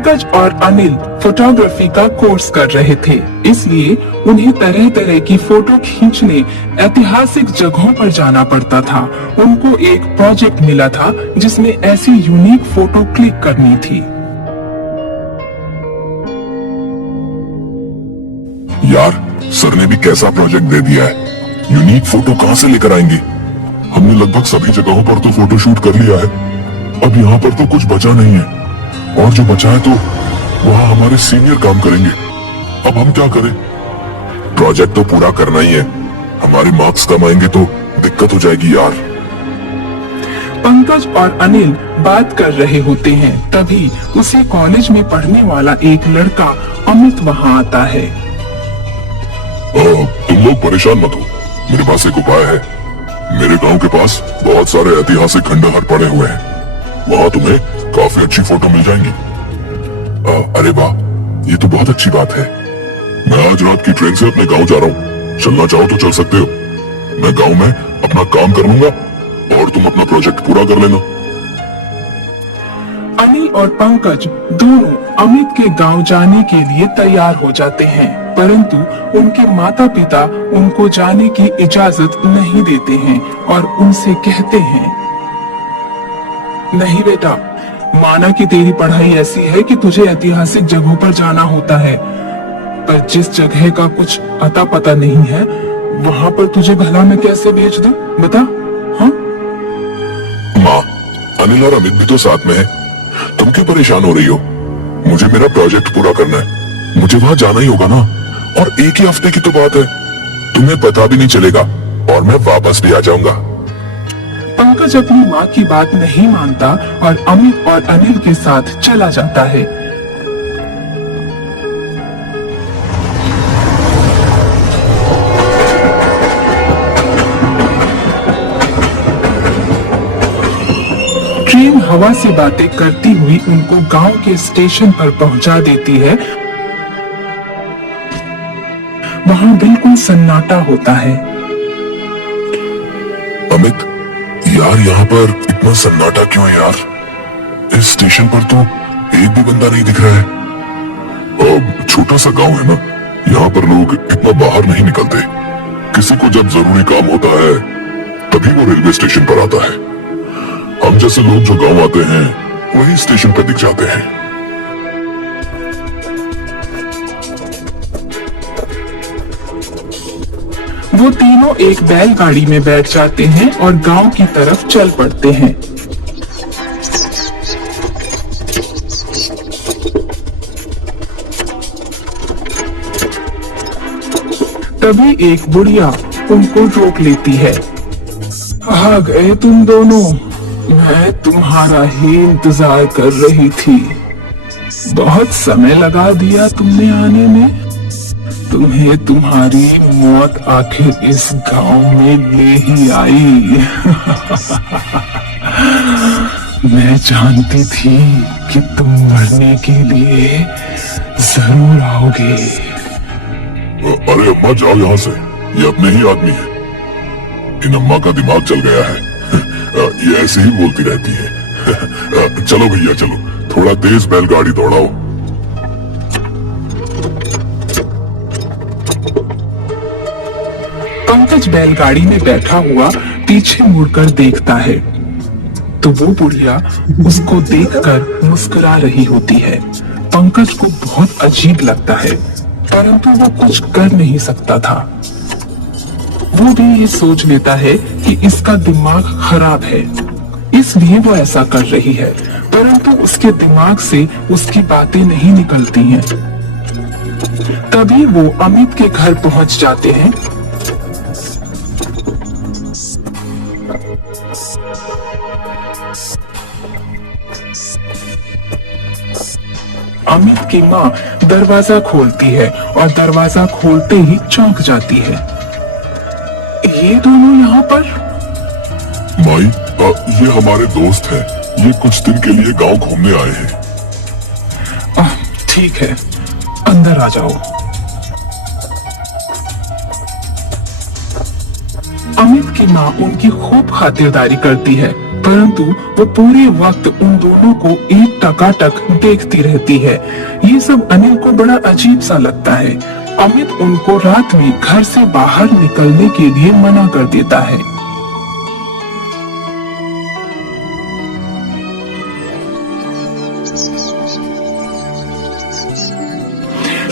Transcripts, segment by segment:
पंकज और अनिल फोटोग्राफी का कोर्स कर रहे थे, इसलिए उन्हें तरह तरह की फोटो खींचने ऐतिहासिक जगहों पर जाना पड़ता था। उनको एक प्रोजेक्ट मिला था जिसमें ऐसी यूनिक फोटो क्लिक करनी थी। यार, सर ने भी कैसा प्रोजेक्ट दे दिया है। यूनिक फोटो कहाँ से लेकर आएंगे? हमने लगभग सभी जगहों पर तो फोटो शूट कर लिया है, अब यहाँ पर तो कुछ बचा नहीं है, और जो बचा है तो वहाँ हमारे सीनियर काम करेंगे। अब हम क्या करें? प्रोजेक्ट तो पूरा करना ही है, हमारे मार्क्स कम आएंगे तो दिक्कत हो जाएगी यार। पंकज और अनिल बात कर रहे होते हैं, तभी उसी कॉलेज में पढ़ने वाला एक लड़का अमित वहाँ आता है। तुम लोग परेशान मत हो, मेरे पास एक उपाय है। मेरे गांव के पास बहुत सारे ऐतिहासिक खंडहर पड़े हुए हैं, वहाँ तुम्हें काफी अच्छी फोटो मिल जाएंगी। अरे वाह, ये तो बहुत अच्छी बात है। मैं आज रात की ट्रेन से अपने गांव जा रहा हूँ, चलना चाहो तो चल सकते हो। मैं गांव में अपना काम कर लूंगा और तुम अपना प्रोजेक्ट पूरा कर लेना। अनिल और पंकज दोनों अमित के गांव जाने के लिए तैयार हो जाते हैं, परंतु उनके माता पिता उनको जाने की इजाजत नहीं देते हैं और उनसे कहते हैं, नहीं बेटा, माना कि तेरी पढ़ाई ऐसी है कि तुझे ऐतिहासिक जगहों पर जाना होता है, पर जिस जगह का कुछ अता पता नहीं है वहाँ पर तुझे भला मैं कैसे भेज दूं, बता? हाँ माँ, अनिल और अमित भी तो साथ में है, तुम क्यों परेशान हो रही हो? मुझे मेरा प्रोजेक्ट पूरा करना है, मुझे वहाँ जाना ही होगा ना, और एक ही हफ्ते की तो बात है, तुम्हें पता भी नहीं चलेगा और मैं वापस भी आ जाऊंगा। पंकज अपनी माँ की बात नहीं मानता और अमित और अनिल के साथ चला जाता है। ट्रेन हवा से बातें करती हुई उनको गांव के स्टेशन पर पहुंचा देती है। वहां बिल्कुल सन्नाटा होता है। अमित, यार यहाँ पर इतना सन्नाटा क्यों है यार? इस स्टेशन पर तो एक भी बंदा नहीं दिख रहा है। छोटा सा गांव है ना, यहाँ पर लोग इतना बाहर नहीं निकलते। किसी को जब जरूरी काम होता है तभी वो रेलवे स्टेशन पर आता है। हम जैसे लोग जो गांव आते हैं वही स्टेशन पर दिख जाते हैं। वो तीनों एक बैलगाड़ी में बैठ जाते हैं और गांव की तरफ चल पड़ते हैं। तभी एक बुढ़िया उनको रोक लेती है। आ गए तुम दोनों, मैं तुम्हारा ही इंतजार कर रही थी। बहुत समय लगा दिया तुमने आने में, तुम्हें तुम्हारी मौत आखिर इस गांव में ले ही आई। मैं जानती थी कि तुम मरने के लिए जरूर आओगे। अरे अम्मा, जाओ यहाँ से, ये अपने ही आदमी है। इन अम्मा का दिमाग चल गया है, ये ऐसे ही बोलती रहती है। चलो भैया चलो, थोड़ा तेज बैलगाड़ी दौड़ाओ। पंकज बैलगाड़ी में बैठा हुआ पीछे मुड़कर देखता है तो वो बुढ़िया उसको देखकर मुस्कुरा रही होती है। पंकज को बहुत अजीब लगता है, परंतु वो कुछ कर नहीं सकता था। वो भी ये सोच लेता है कि इसका दिमाग खराब है, इसलिए वो ऐसा कर रही है, परंतु उसके दिमाग से उसकी बातें नहीं निकलती हैं। तभी वो अमित के घर पहुंच जाते हैं। अमित की माँ दरवाजा खोलती है और दरवाजा खोलते ही चौंक जाती है। ये दोनों यहाँ पर? माई, ये हमारे दोस्त हैं, ये कुछ दिन के लिए गांव घूमने आए हैं। ठीक है, अंदर आ जाओ। अमित की माँ उनकी खूब खातिरदारी करती है परंतु वो पूरे वक्त उन दोनों को एक टकाटक देखती रहती है। ये सब अनिल को बड़ा अजीब सा लगता है। अमित उनको रात में घर से बाहर निकलने के लिए मना कर देता है।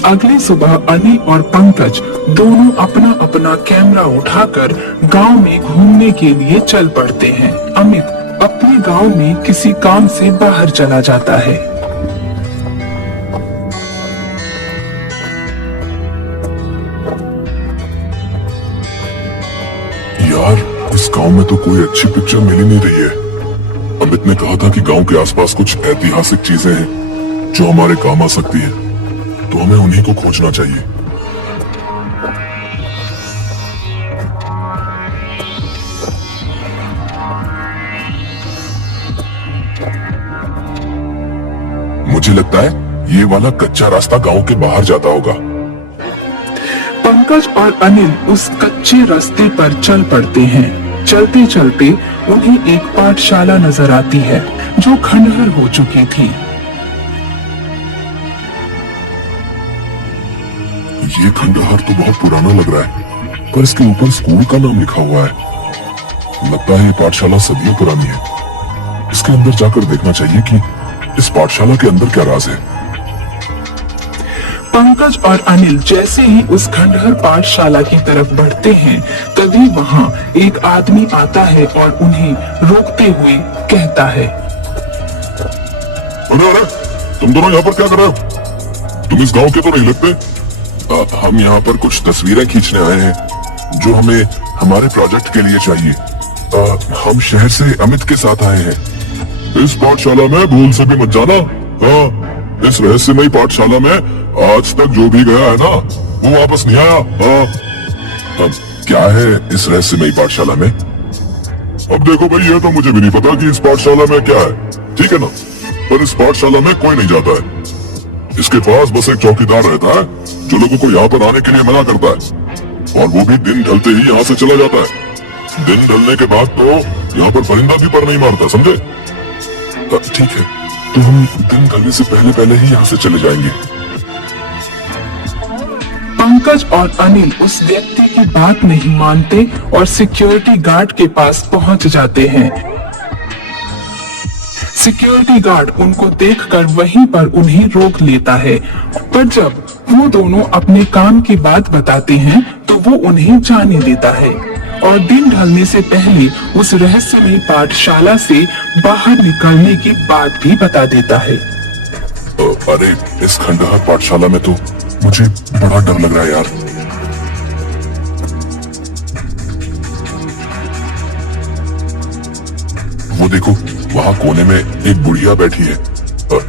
अगली सुबह अनिल और पंकज दोनों अपना अपना कैमरा उठाकर गांव में घूमने के लिए चल पड़ते हैं। अमित अपने गांव में किसी काम से बाहर चला जाता है। यार, इस गांव में तो कोई अच्छी पिक्चर मिल ही नहीं रही है। अमित ने कहा था कि गांव के आसपास कुछ ऐतिहासिक चीजें हैं जो हमारे काम आ सकती है, तो हमें उन्हीं को खोजना चाहिए। मुझे लगता है ये वाला कच्चा रास्ता गांव के बाहर जाता होगा। पंकज और अनिल उस कच्चे रास्ते पर चल पड़ते हैं। चलते चलते उन्हें एक पाठशाला नजर आती है जो खंडहर हो चुकी थी। ये खंडहर तो बहुत पुराना लग रहा है, पर इसके ऊपर स्कूल का नाम लिखा हुआ है। लगता है ये पाठशाला सदियों पुरानी है। इसके अंदर जाकर देखना चाहिए कि इस पाठशाला के अंदर क्या राज है। पंकज और अनिल जैसे ही उस खंडहर पाठशाला की तरफ बढ़ते हैं, तभी वहाँ एक आदमी आता है और उन्हें रोकते हुए कहता है, अरे अरे, तुम दोनों यहाँ पर क्या कर रहे हो? तुम इस गांव के तो नहीं लगते। हम यहाँ पर कुछ तस्वीरें खींचने आए हैं जो हमें हमारे प्रोजेक्ट के लिए चाहिए। हम शहर से अमित के साथ आए हैं। इस पाठशाला में भूल से भी मत जाना। इस रहस्यमयी पाठशाला में आज तक जो भी गया है ना, वो वापस नहीं आया। क्या है इस रहस्यमयी पाठशाला में? अब देखो भाई, ये तो मुझे भी नहीं पता कि इस पाठशाला में क्या है, ठीक है ना? पर इस पाठशाला में कोई नहीं जाता है। इसके पास बस एक चौकीदार रहता है जो लोगों को यहाँ पर आने के लिए मना करता है, और वो भी दिन ढलते ही यहाँ से चला जाता है। दिन ढलने के बाद तो यहाँ पर परिंदा भी पर नहीं मारता, समझे? ठीक है, तो हम दिन ढलने से पहले पहले ही यहाँ से चले जाएंगे। पंकज और अनिल उस व्यक्ति की बात नहीं मानते और सिक्योरिटी गार्ड के पास पहुंच जाते हैं। सिक्योरिटी गार्ड उनको देखकर वहीं पर उन्हें रोक लेता है, पर जब वो दोनों अपने काम की बात बताते हैं तो वो उन्हें जाने देता है और दिन ढलने से पहले उस रहस्यमयी पाठशाला से बाहर निकलने की बात भी बता देता है। अरे, इस खंडहर पाठशाला में तो मुझे बड़ा डर लग रहा है यार। वो देखो, वहाँ कोने में एक बुढ़िया बैठी है।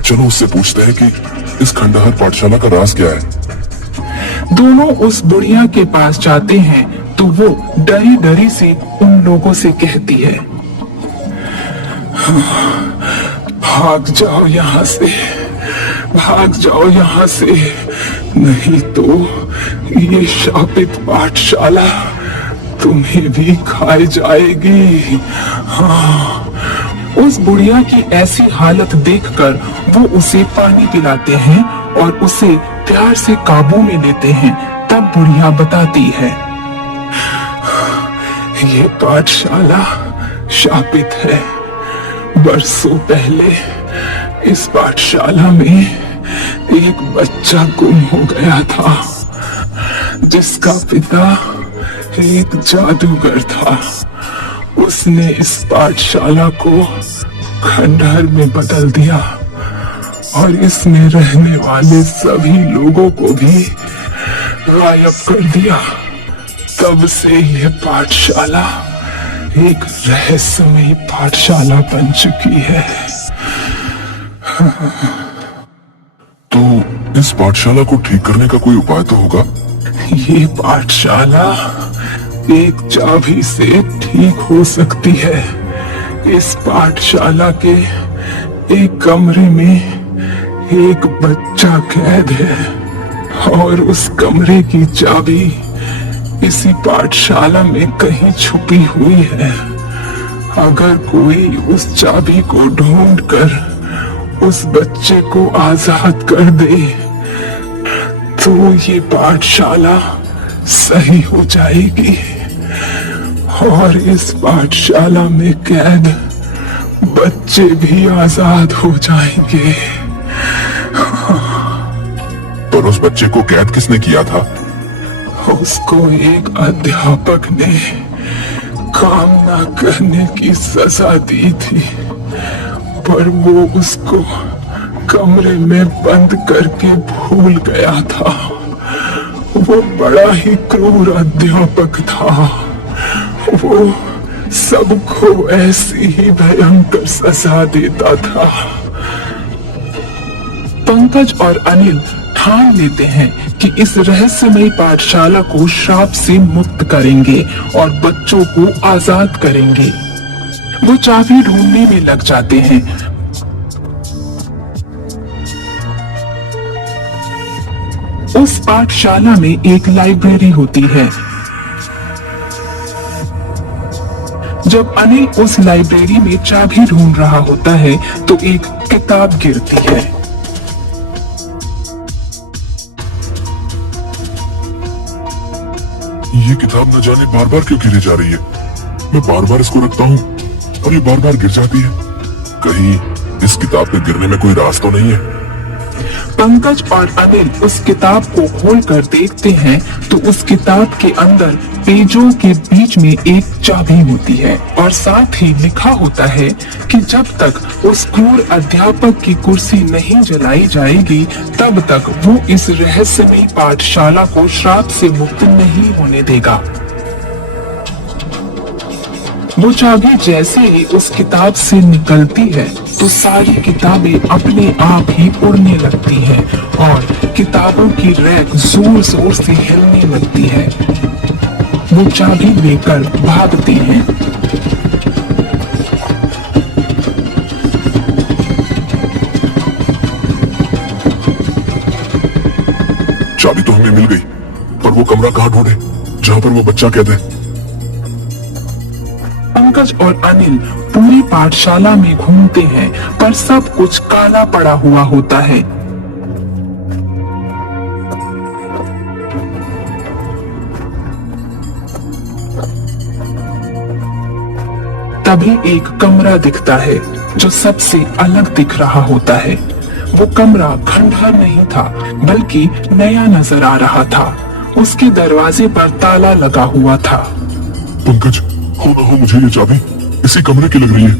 चलो उससे पूछते हैं कि इस खंडहर पाठशाला का राज क्या है। दोनों उस बुढ़िया के पास जाते हैं तो वो डरी डरी से उन लोगों से कहती है, भाग जाओ यहाँ से, भाग जाओ यहाँ से, नहीं तो ये शापित पाठशाला तुम्हें भी खाए जाएगी। हाँ। उस बुढ़िया की ऐसी हालत देखकर वो उसे पानी पिलाते हैं और उसे प्यार से काबू में लेते हैं। तब बुढ़िया बताती है, ये पाठशाला शापित है। बरसों पहले इस पाठशाला में एक बच्चा गुम हो गया था, जिसका पिता एक जादूगर था। उसने इस पाठशाला को खंडहर में बदल दिया और इसमें रहने वाले सभी लोगों को भी गायब कर दिया। तब से यह पाठशाला एक रहस्यमयी पाठशाला बन चुकी है। तो इस पाठशाला को ठीक करने का कोई उपाय तो होगा? ये पाठशाला एक चाबी से ठीक हो सकती है। इस पाठशाला के एक कमरे में एक बच्चा कैद है और उस कमरे की चाबी इसी पाठशाला में कहीं छुपी हुई है। अगर कोई उस चाबी को ढूंढकर उस बच्चे को आजाद कर दे तो ये पाठशाला सही हो जाएगी और इस पाठशाला में कैद बच्चे भी आजाद हो जाएंगे। पर उस बच्चे को कैद किसने किया था? उसको एक अध्यापक ने काम ना करने की सजा दी थी, पर वो उसको कमरे में बंद करके भूल गया था। वो बड़ा ही क्रूर अध्यापक था। वो सबको ऐसी ही भयंकर सजा देता था। पंकज और अनिल ठान लेते हैं कि इस रहस्यमयी पाठशाला को श्राप से मुक्त करेंगे और बच्चों को आजाद करेंगे। वो चाबी ढूंढने में लग जाते हैं। उस पाठशाला में एक लाइब्रेरी होती है। जब अनिल उस लाइब्रेरी में चाबी ढूंढ रहा होता है तो एक किताब गिरती है। ये किताब न जाने बार बार क्यों गिरी जा रही है। मैं बार बार इसको रखता हूँ और ये बार बार गिर जाती है। कहीं इस किताब के गिरने में कोई राज तो नहीं है। पंकज और अनिल उस किताब को खोलकर देखते हैं तो उस किताब के अंदर पेजों के बीच में एक चाबी होती है और साथ ही लिखा होता है कि जब तक उस क्रूर अध्यापक की कुर्सी नहीं जलाई जाएगी तब तक वो इस रहस्यमयी पाठशाला को श्राप से मुक्त नहीं होने देगा। वो चाबी जैसे ही उस किताब से निकलती है तो सारी किताबें अपने आप ही उड़ने लगती हैं और किताबों की रैक जोर जोर से हिलने लगती है। वो चाबी लेकर भागती हैं। चाबी तो हमें मिल गई, पर वो कमरा कहाँ ढूंढे जहाँ पर वो बच्चा कैद है? पंकज और अनिल पूरी पाठशाला में घूमते हैं पर सब कुछ काला पड़ा हुआ होता है। तभी एक कमरा दिखता है जो सबसे अलग दिख रहा होता है। वो कमरा खंडहर नहीं था बल्कि नया नजर आ रहा था। उसके दरवाजे पर ताला लगा हुआ था। पंकज, हो ना हो मुझे ये चाबी इसी कमरे की लग रही है।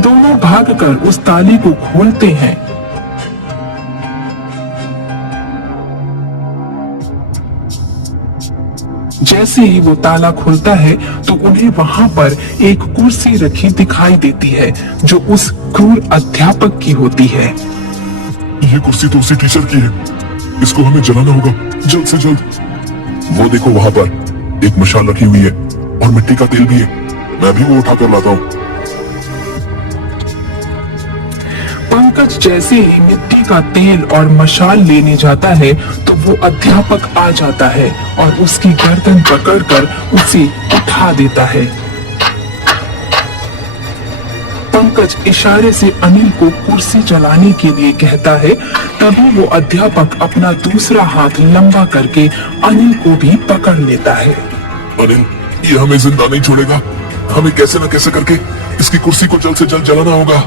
दोनों भागकर उस ताले को खोलते हैं। जैसे ही वो ताला खुलता है तो उन्हें वहां पर एक कुर्सी रखी दिखाई देती है जो उस क्रूर अध्यापक की होती है। ये कुर्सी तो उसी टीचर की है। इसको हमें जलाना होगा जल्द से जल्द। वो देखो वहां पर एक मशाल रखी हुई है और मिट्टी का तेल भी है। मैं भी वो उठाकर लाता हूँ। पंकज जैसे ही मिट्टी का तेल और मशाल लेने जाता है तो वो अध्यापक आ जाता है और उसकी गर्दन पकड़कर उसे उठा देता है। पंकज इशारे से अनिल को कुर्सी चलाने के लिए कहता है। तभी वो अध्यापक अपना दूसरा हाथ लंबा करके अनिल को भी पकड़ लेता है। अनिल, ये हमें जिंदा नहीं छोड़ेगा। हमें कैसे न कैसे करके इसकी कुर्सी को जल्द से जल्द जलाना होगा।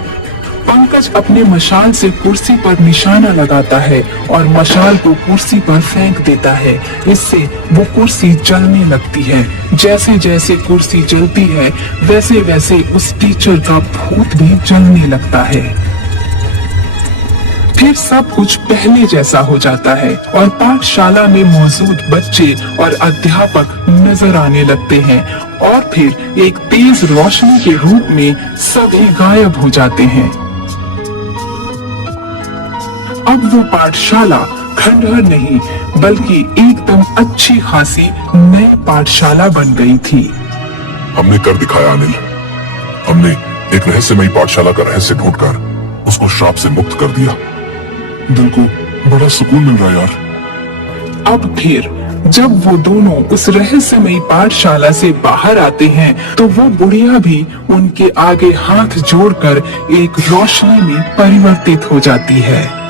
पंकज अपने मशाल से कुर्सी पर निशाना लगाता है और मशाल को कुर्सी पर फेंक देता है। इससे वो कुर्सी जलने लगती है। जैसे जैसे कुर्सी जलती है वैसे वैसे उस टीचर का भूत भी जलने लगता है। फिर सब कुछ पहले जैसा हो जाता है और पाठशाला में मौजूद बच्चे और अध्यापक नजर आने लगते हैं और फिर एक तेज रोशनी के रूप में सभी गायब हो जाते हैं। अब वो पाठशाला खंडहर नहीं बल्कि एकदम अच्छी खासी नई पाठशाला बन गई थी। हमने कर दिखाया अनिल। हमने एक रहस्यमयी पाठशाला का रहस्य ढूंढकर उसको श्राप से मुक्त कर दिया। दिल को बड़ा सुकून मिल रहा है यार। अब फिर जब वो दोनों उस रहस्यमयी पाठशाला से बाहर आते हैं तो वो बुढ़िया भी उनके आगे हाथ जोड़कर एक रोशनी में परिवर्तित हो जाती है।